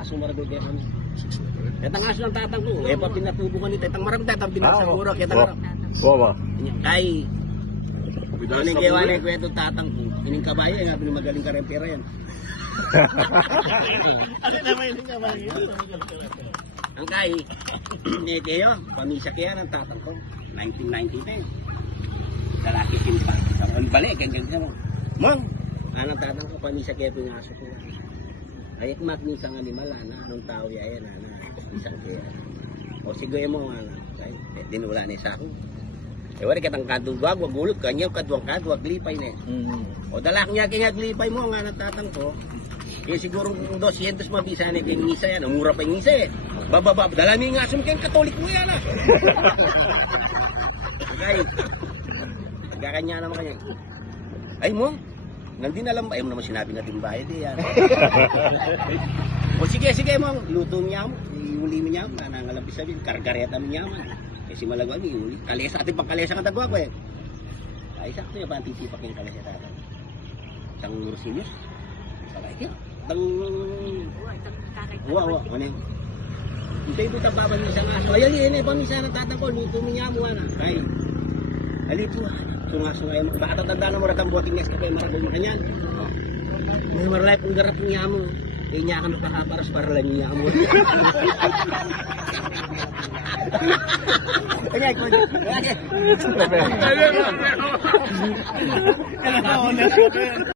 aso marami kaya kami. Itang aso ng tatang ko. Eh, pa pinapubukan nito. Itang marami tatang pinasaguro. Kaya tatang Wawa. kay ano yung gawa na yung kwento tatang ko. Ining kabayo, nga pinamagaling ka rin pera yan. Ano naman yung kabayo? Ang kay, hindi kayo, pamisa kaya ng tatang ko. 1990 lalaki simpa. Ang balik, ang ganda mo. Mong! Anong tatang ko, pamisa kaya pinasok ko. Ay, magmisa nga ni Malana, anong tao yan, isang kaya. O sige mo, ay, dinula na isa ako. Eh, wala katang kadugwag, wag gulot, kanyaw, kadwang-kadwag, glipay na O dalak niya kaya glipay mo, nga ng tatang ko. Eh, siguro 200 mabisa na kay ngisa yan, umura pa yung ngisa eh. Bababa, dalami nga asum kayong katolik mo yan ah. Okay. Pagkakanya naman kanya. Ay mo, nandin alam ba? Ayaw mo naman sinabi natin bayad eh yan. O sige mo, luto niya mo, iuli mo niya mo, nangangalapis sabihin, kargareta mo niya mo. Kasi malagwag, iuli. Kalesa, ating pangkalesa ka tagwag eh. Ay, sakto yung pantisipak yung kalesa tatang. Isang Rosinos. Sakay kaya. Wow, ano yun? Hindi po tapaban niya sa aso. Ayan yun, pamisa ng tatang ko, luto mo niya mo, ano. Ay, dali po, sunga-sunga mo. Baka tatanda na mo ratang buhating niya sa kapay, marabong mo kanyan. May maralay kong garap niya mo. Eh, niya ka napakaparas para lang niya mo. Kanya, kanya. Kailangan